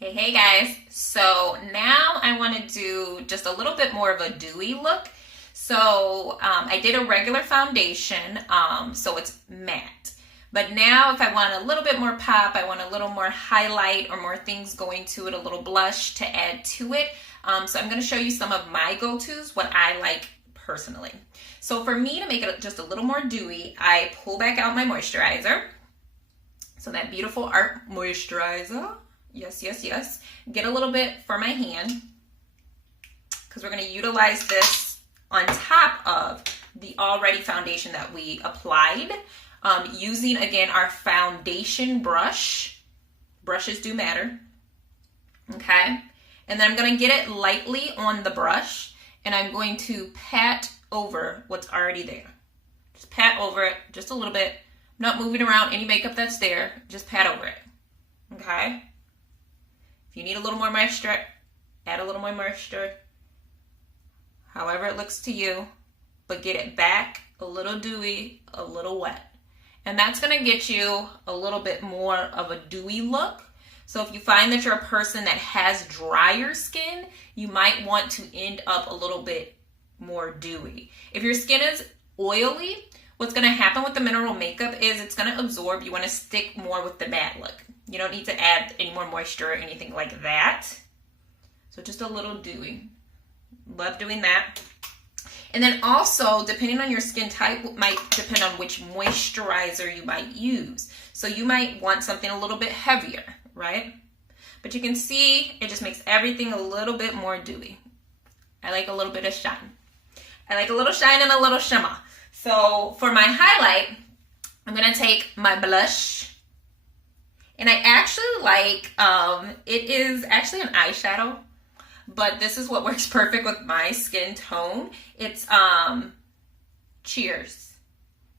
Hey guys, so now I want to do just a little bit more of a dewy look. So I did a regular foundation, so it's matte. But now if I want a little bit more pop, I want a little more highlight or more things going to it, a little blush to add to it. So I'm going to show you some of my go-tos, what I like personally. So for me to make it just a little more dewy, I pull back out my moisturizer. So that beautiful Art moisturizer. Yes, yes, yes. Get a little bit for my hand because we're going to utilize this on top of the already foundation that we applied. Using, again, our foundation brush. Brushes do matter. Okay. And then I'm going to get it lightly on the brush and I'm going to pat over what's already there. Just pat over it just a little bit. I'm not moving around any makeup that's there. Just pat over it. Okay. If you need a little more moisture, add a little more moisture. However it looks to you, but get it back a little dewy, a little wet. And that's going to get you a little bit more of a dewy look. So if you find that you're a person that has drier skin, you might want to end up a little bit more dewy. If your skin is oily, what's going to happen with the mineral makeup is it's going to absorb. You want to stick more with the matte look. You don't need to add any more moisture or anything like that. So just a little dewy. Love doing that. And then also, depending on your skin type, might depend on which moisturizer you might use. So you might want something a little bit heavier, right? But you can see it just makes everything a little bit more dewy. I like a little bit of shine. I like a little shine and a little shimmer. So for my highlight, I'm going to take my blush. And I actually like, it is actually an eyeshadow, but this is what works perfect with my skin tone. It's Cheers.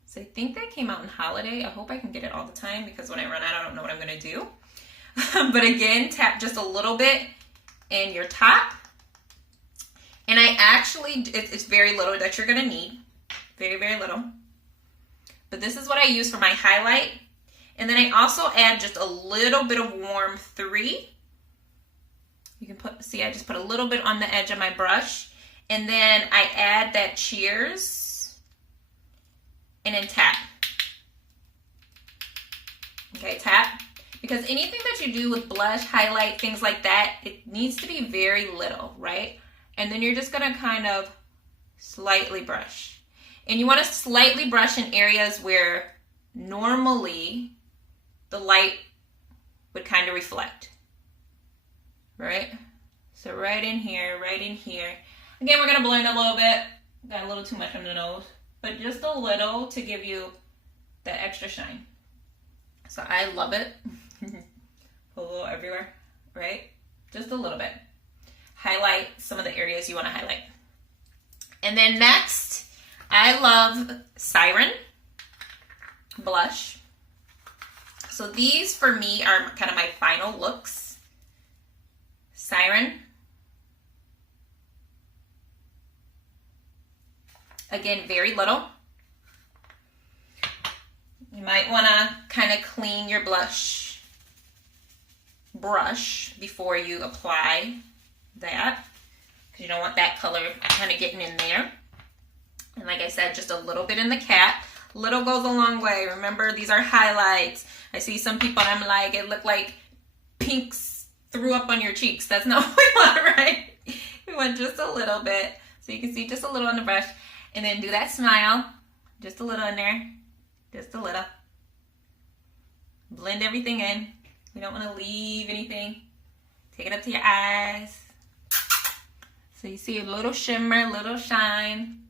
So I think that came out in holiday. I hope I can get it all the time because when I run out, I don't know what I'm going to do. But again, tap just a little bit in your top. And I actually, it's very little that you're going to need. Very, very little. But this is what I use for my highlight. And then I also add just a little bit of warm 3. You can see I just put a little bit on the edge of my brush. And then I add that Cheers. And then tap. Okay, tap. Because anything that you do with blush, highlight, things like that, it needs to be very little, right? And then you're just going to kind of slightly brush. And you want to slightly brush in areas where normally the light would kind of reflect, right? So right in here, right in here. Again, we're going to blend a little bit. Got a little too much on the nose, but just a little to give you that extra shine. So I love it. Put a little everywhere, right? Just a little bit. Highlight some of the areas you want to highlight. And then next, I love Siren blush. So these for me are kind of my final looks. Siren. Again, very little. You might want to kind of clean your blush brush before you apply that, because you don't want that color kind of getting in there. And like I said, just a little bit in the cap. Little goes a long way. Remember, these are highlights. I see some people and I'm like, it looked like pinks threw up on your cheeks. That's not what we want, right? We want just a little bit. So you can see just a little on the brush. And then do that smile. Just a little in there. Just a little. Blend everything in. We don't want to leave anything. Take it up to your eyes. So you see a little shimmer, little shine.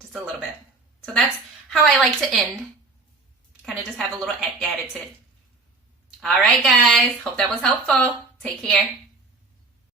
Just a little bit. So that's how I like to end. Kind of just have a little added to it. All right, guys. Hope that was helpful. Take care.